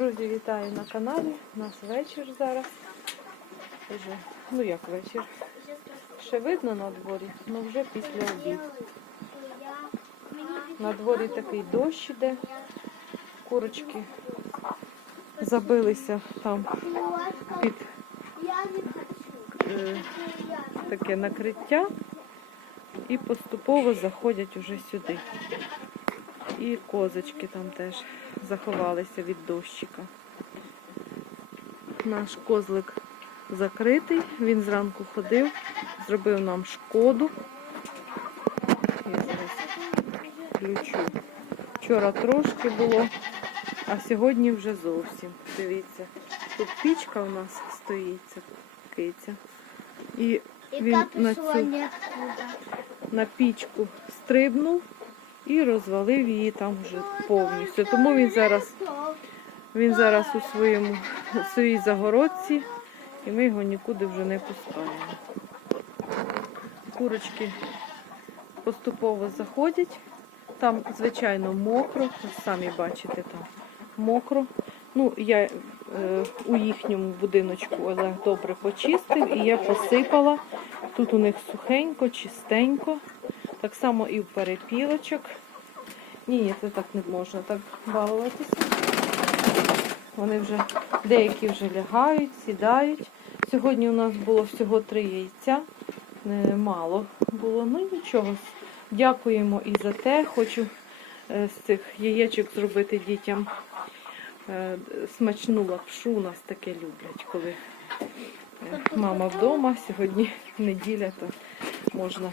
Друзі, вітаю на каналі. У нас вечір зараз. Уже, ну як вечір? Ще видно на дворі, ну вже після обід. На дворі такий дощ іде. Курочки забилися там під е, таке накриття і поступово заходять уже сюди. І козочки там теж заховалися від дощика. Наш козлик закритий, він зранку ходив, зробив нам шкоду. Я зараз включу. Вчора трошки було, а сьогодні вже зовсім. Дивіться, тут пічка у нас стоїть, киця. І він на цю на пічку стрибнув і розвалив її там вже повністю. Тому він зараз, він зараз у своєму своїй загородці, і ми його нікуди вже не пускаємо. Курочки поступово заходять. Там, звичайно, мокро, самі бачите, там мокро. Ну, я е, у їхньому будиночку Олег добре почистив і я посипала. Тут у них сухенько, чистенько. Так само і в перепілочок. Ні, це так не можна так балуватися. Вони вже деякі вже лягають, сідають. Сьогодні у нас було всього три яйця. Е, Мало було, ну нічого. Дякуємо і за те. Хочу е, з цих яєчок зробити дітям е, смачну лапшу. У нас таке люблять, коли мама вдома. Сьогодні неділя, то можна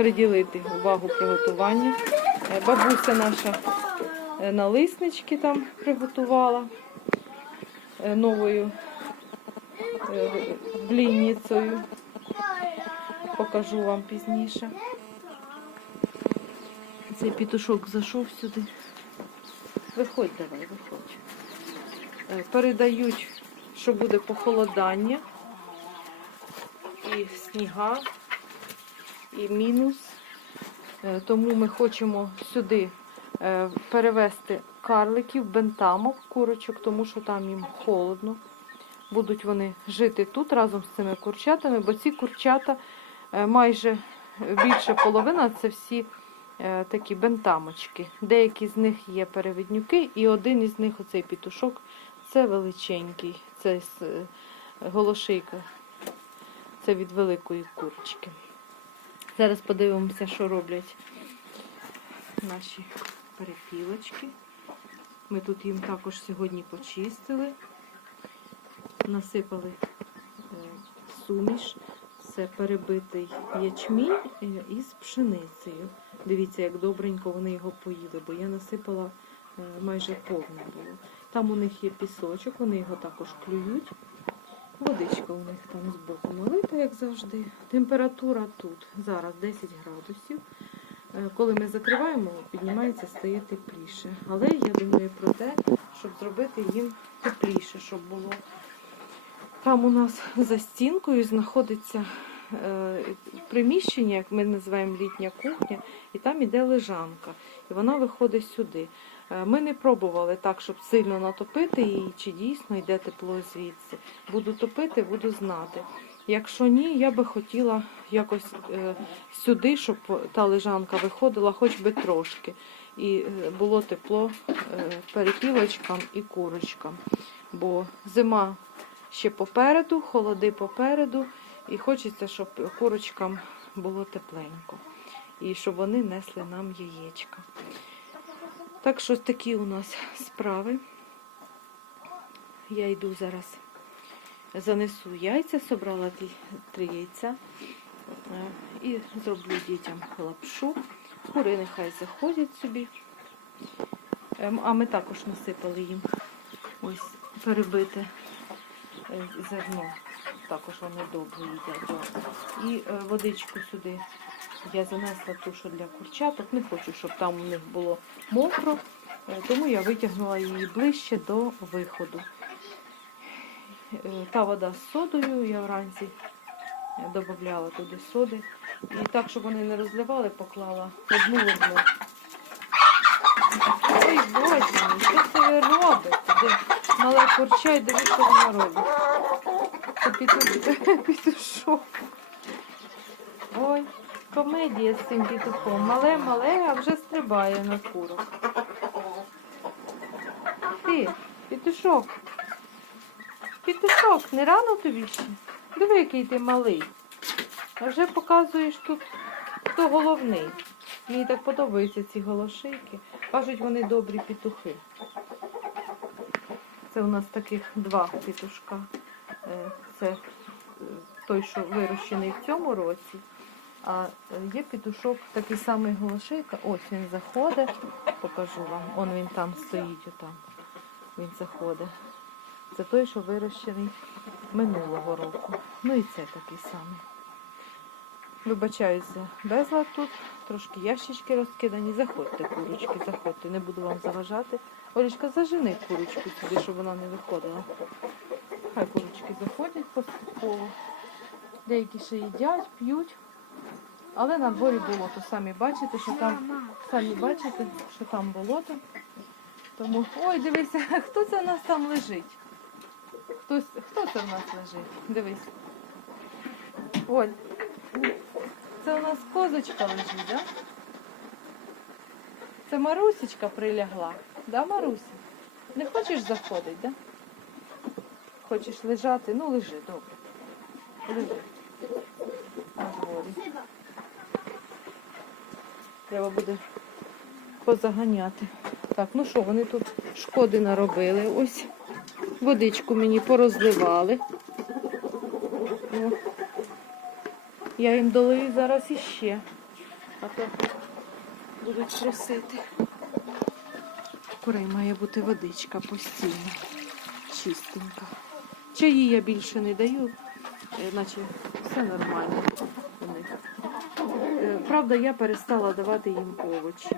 приділити увагу приготуванню. Е, Бабуся наша е, налиснички там приготувала е, новою блінницею. Покажу вам пізніше. Цей пітушок зайшов сюди. Виходь давай, виходь. Передають, що буде похолодання і сніга, і мінус. Е, Тому ми хочемо сюди е, перевезти карликів, бентамок, курочок, тому що там їм холодно. Будуть вони жити тут разом з цими курчатами, бо ці курчата е, майже більше половина це всі такі бентамочки. Деякі з них є перевіднюки, і один із них, оцей пітушок, це величенький. Це голошийка. Це від великої курочки. Зараз подивимося, що роблять наші перепілочки. Ми тут їм також сьогодні почистили, насипали е, суміш. Це перебитий ячмінь е, із пшеницею. Дивіться, як добренько вони його поїли, бо я насипала е, майже повне було. Там у них є пісочок, вони його також клюють. Водичка у них там збоку налита, як завжди. Температура тут зараз 10 градусів. Е, Коли ми закриваємо, піднімається, стає тепліше. Але я думаю про те, щоб зробити їм тепліше, щоб було. Там у нас за стінкою знаходиться е, приміщення, як ми називаємо літня кухня, і там іде лежанка. І вона виходить сюди. Е, Ми не пробували так, щоб сильно натопити її, чи дійсно йде тепло звідси. Буду топити, буду знати. Якщо ні, я би хотіла якось е, сюди, щоб та лежанка виходила хоч би трошки. І е, було тепло перепілочкам і курочкам. Бо зима ще попереду, холоди попереду, і хочеться, щоб курочкам було тепленько. І щоб вони несли нам яєчка. Так що такі у нас справи. Я йду зараз, занесу яйця, собрала три яйця е, і зроблю дітям лапшу. Кури нехай заходять собі. Ем, А ми також насипали їм ось перебите е, зерно. Також вони добре їдять. І е, водичку сюди я занесла ту, що для курчаток. Не хочу, щоб там у них було мокро, е, тому я витягнула її ближче до виходу. Е, Та вода з содою я вранці додавала туди соди. І так, щоб вони не розливали, поклала одну одну. Ой, боже, що це ви робите? Де? Курчай, дивись, що вона робить. Петушок. Ой, комедія з цим петухом. Мале, мале, а вже стрибає на курок. Ти, петушок. Петушок, не рано тобі ще? Диви, який ти малий. А вже показуєш тут, хто головний. Мені так подобаються ці голошийки. Кажуть, вони добрі петухи. Це у нас таких два петушка. Е, Це е, той, що вирощений в цьому році. А е, є петушок, такий самий голошейка. Ось він заходить. Покажу вам. Он він там стоїть отам. Він заходить. Це той, що вирощений минулого року. Ну і це такий самий. Вибачаюсь за безлад тут. Трошки ящички розкидані. Заходьте, курочки, заходьте, не буду вам заважати. Олечка, зажени курочку сюди, щоб вона не виходила. Хай курочки заходять поступово. Деякі ще їдять, п'ють. Але на дворі болото. Самі бачите, що там самі бачите, що там болото. Тому. Ой, дивися, хто це в нас там лежить? Хтось, хто це в нас лежить? Дивись. Оль, це у нас козочка лежить, да? Це Марусечка прилягла. Да, Маруся? Не хочеш заходити, да? Хочеш лежати? Ну лежи, добре. Лежи. На. Треба буде позаганяти. Так, ну що, вони тут шкоди наробили. Ось водичку мені порозливали. О. Я їм долию зараз іще. А то будуть просити. Курей має бути водичка постійно, чистенька. Чаї я більше не даю, е, наче все нормально Правда, я перестала давати їм овочі.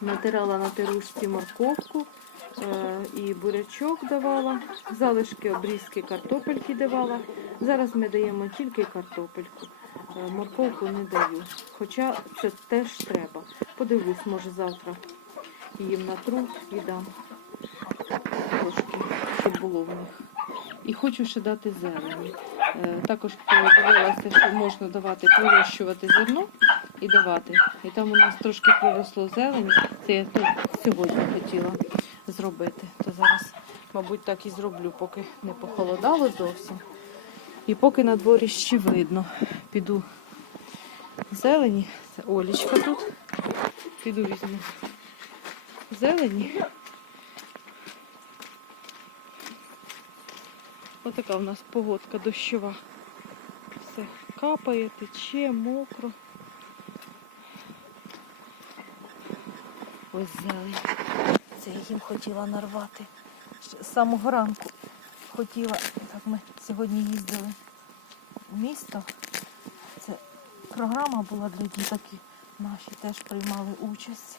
Натирала на тирушці морковку е, і бурячок давала, залишки обрізки картопельки давала. Зараз ми даємо тільки картопельку. Е, Морковку не даю. Хоча це теж треба. Подивлюсь, може завтра їм натру і дам трошки, щоб було в них. І хочу ще дати зелені. Е, Також подивилася, що можна давати, пророщувати зерно і давати. І там у нас трошки проросло зелені. Це я тут сьогодні хотіла зробити. То зараз, мабуть, так і зроблю, поки не похолодало зовсім. І поки на дворі ще видно. Піду зелені. Це Олічка тут. Піду візьму зелені. Отака у нас погодка дощова. Все капає, тече, мокро. Ось зелень. Це я їм хотіла нарвати. З самого ранку хотіла. Так ми сьогодні їздили в місто. Це програма була для діток. Наші теж приймали участь.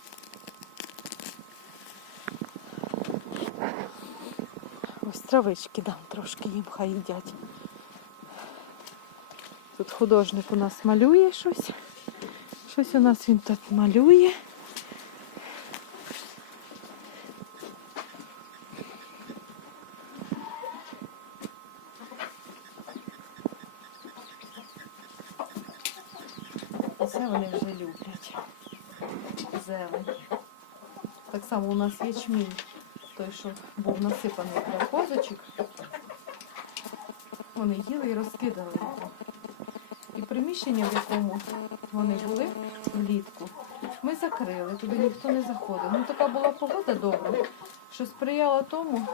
травички дам трошки їм хай їдять. Тут художник у нас малює щось. Щось у нас він тут малює. Це вони вже люблять. Зелень. Так само у нас ячмінь, Той, що був насипаний для козочок. Вони їли і розкидали його. І приміщення, в якому вони були влітку, ми закрили, туди ніхто не заходив. Ну така була погода добра, що сприяла тому,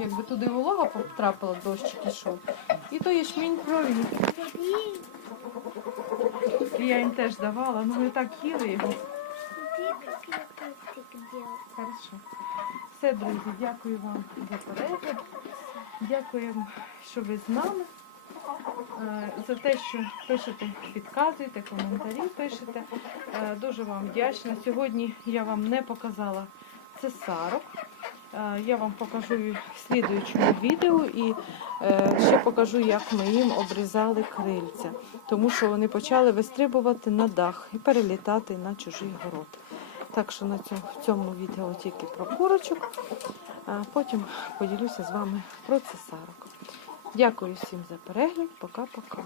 якби туди волога потрапила, дощик ішов. І той ячмінь провів. І я їм теж давала, ну вони так їли його. Хорошо. Все, друзі, дякую вам за перегляд. Дякуємо, що ви з нами. Е, За те, що пишете, підказуєте, коментарі пишете. Е, Дуже вам вдячна. Сьогодні я вам не показала цесарок. Е, Я вам покажу в слідуючому відео і ще покажу, як ми їм обрізали крильця, тому що вони почали вистрибувати на дах і перелітати на чужий город. Так що на цьому, в цьому відео тільки про курочок, а потім поділюся з вами про цесарок. Дякую всім за перегляд. Пока-пока.